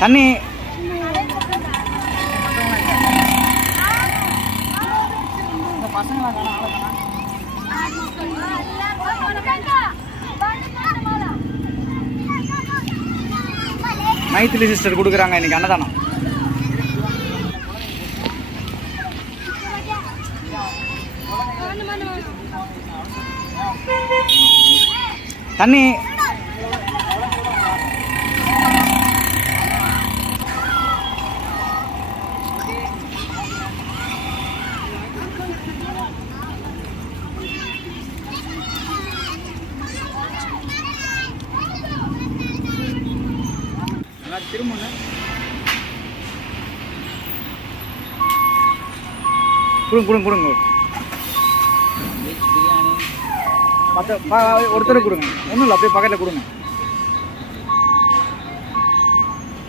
தண்ணி. மைத்திலி சிஸ்டர் கொடுக்குறாங்க இன்னைக்கு அன்னதானம். தண்ணி. திரும்புங்க. கொடுங்க கொடுங்க கொடுங்க. மற்ற ஒருத்தர் கொடுங்க. ஒன்றும் இல்லை அப்படியே பக்கத்தில் கொடுங்க.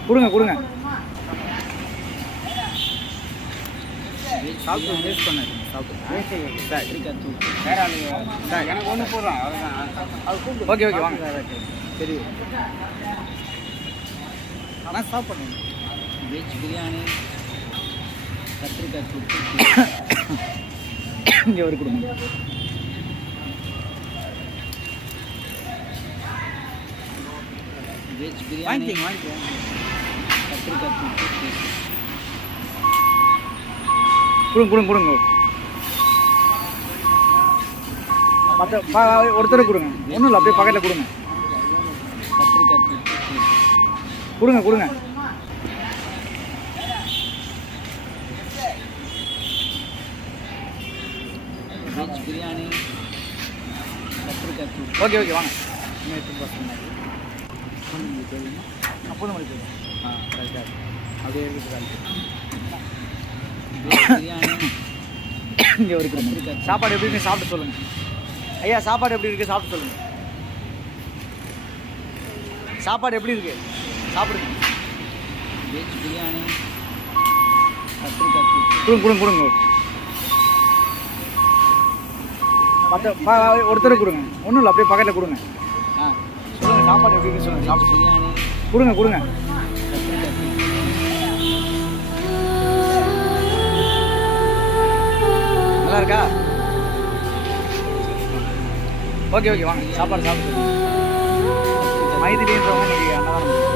கொடுங்க கொடுங்க. சாப்பிட்டு வேஸ்ட் பண்ணாது தூள் சார் எனக்கு ஒன்று போதும் ஓகே ஓகே வாங்க. சரி. ஆனால் சாப்பிடுங்க வெஜ் பிரியாணி கத்திரிக்காய் தூள் இங்கே ஒரு கொடுங்க வெஜ் பிரியாணி கத்திரிக்காய் தூள் கொடுங்க கொடுங்க கொடுங்க. மற்ற ஒருத்தர் கொடுங்க. ஒன்றும் இல்லை அப்படியே பக்கத்தில் கொடுங்க கத்திரிக்காய் தூள் கொடுங்க கொடுங்க. பிரியாணி ஓகே ஓகே வாங்க. இன்னும் எட்டு பசங்க அப்போது மணி போதும் ஆ கரெக்டாக அப்படியே இருக்குது பிரியாணி இங்கே ஒரு கொடுங்க சாப்பாடு எப்படி இருக்கு சாப்பிட்டு சொல்லுங்கள் ஐயா சாப்பாடு எப்படி இருக்குது சாப்பிட்டு சொல்லுங்கள் சாப்பாடு எப்படி இருக்குது சாப்பிடுங்க. வெஜ் பிரியாணி கொடுங்க கொடுங்க கொடுங்க. மற்ற ப- ஒருத்தர் கொடுங்க. ஒன்றும் இல்லை அப்படியே பக்கத்தில் கொடுங்க. ஆ. சொல்லுங்கள் சாப்பாடு எப்படி சொல்லுங்கள் சாப்பிட்டு பிரியாணி கொடுங்க கொடுங்க. நல்லா இருக்கா? ஓகே ஓகே வாங்க. சாப்பாடு சாப்பிட்டு மைதிலின்றவங்க இன்னைக்கு